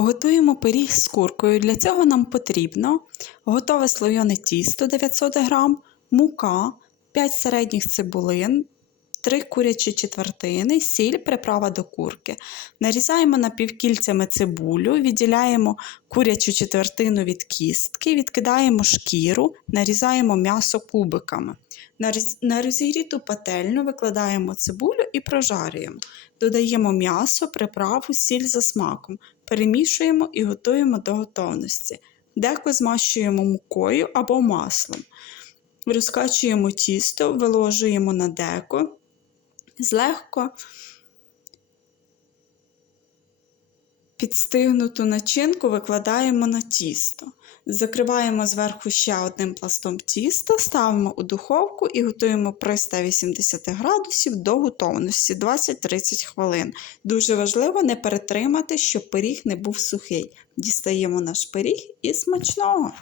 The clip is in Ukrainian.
Готуємо пиріг з куркою. Для цього нам потрібно готове слоєне тісто 900 г, мука, 5 середніх цибулин, 3 курячі четвертини, сіль, приправа до курки. Нарізаємо напівкільцями цибулю, відділяємо курячу четвертину від кістки, відкидаємо шкіру, нарізаємо м'ясо кубиками. На розігріту пательню викладаємо цибулю і прожарюємо. Додаємо м'ясо, приправу, сіль за смаком. Перемішуємо і готуємо до готовності. Деко змащуємо мукою або маслом. Розкачуємо тісто, виложуємо на деко. Злегко підстигнуту начинку викладаємо на тісто. Закриваємо зверху ще одним пластом тіста, ставимо у духовку і готуємо при 180 градусів до готовності 20-30 хвилин. Дуже важливо не перетримати, щоб пиріг не був сухий. Дістаємо наш пиріг і смачного!